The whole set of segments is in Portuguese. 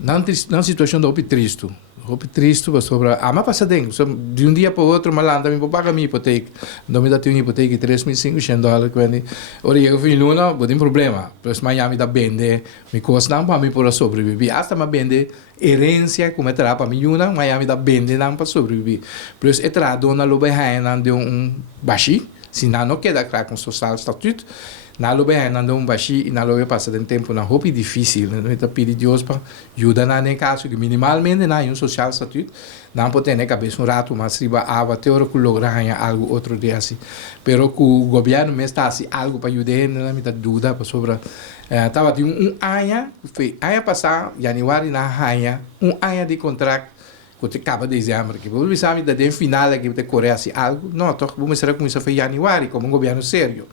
na situação do triste. Hopi triste sobre ama passa dentro. De um dia para o outro, malanda me paga minha hipoteca. Não me dá uma hipoteca de $3.500. Quando ora eu fui luna, não tem problema. Mas Miami dá vende, me custa não para mim para sobreviver. Hasta me vende herência como terá para mim luna, Miami dá vende não para sobreviver. Plus é terá dona lobe haina de baixi, se não queda claro com social estatuto. Na lobe ainda baixi e na lobe passa de tempo na roupa difícil, né? Então pedi Deus para ajudar na caso que minimalmente na um social estatuto, não pode ter cabeça rato, mas riba ava teoro que lograr algo outro dia assim. Pero que o governo me está assim algo para ajudar, não me dá dúvida sobre tava de ano foi ano passado, janeiro na ano de contrato que acaba de dezembro, que você sabe da final que você corre assim algo, não, toch vamos ser com isso foi janeiro como um governo sério.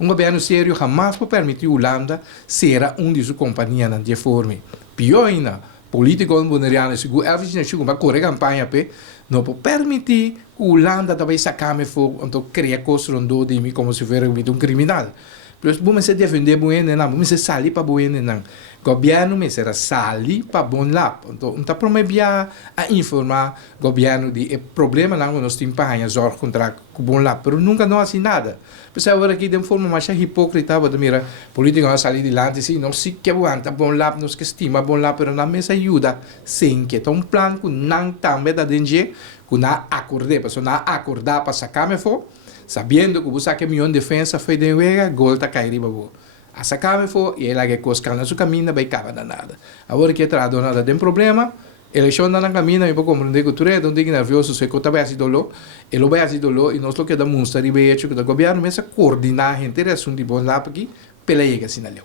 Um governo sério jamais pode permitir a Holanda ser de suas companhias na forma. Pior ainda, políticos bonerianos, se o Elvis não chegou para correr campanha, não pode permitir que a Holanda também sacar fogo, então criar coisas de mim como se fosse um criminal. Por isso, vamos se defender bem, não, vamos se sair para bem, não. O governo me será sair para bom lá. Então, não está prometendo a informar o governo de problema lá que nós temos para zorg contra o bom lá, mas nunca não assim nada. Por isso, agora aqui de uma forma mais hipócrita, mas mira, política não sair de lá, diz, não se que aguenta bom lá, não se estima bom lá, mas não me ajuda, sem que então um plano que não também da danger, que não acordei, porque não acordar para sacar me for. Sabendo que você quer minha defesa foi de vega, gol está caindo babu. A sacar me for e ela que coscar na sua caminho vai acabar nada. Agora que a dona tem problema, eleição na caminho me pode compreender que tu é não tem nervioso se que está bem acidolo, ele vai acidolo e nós lo que da monstra e bem hecho que o governo começa a coordenar a gente assunto de bom lá aqui pela chega sinaleu.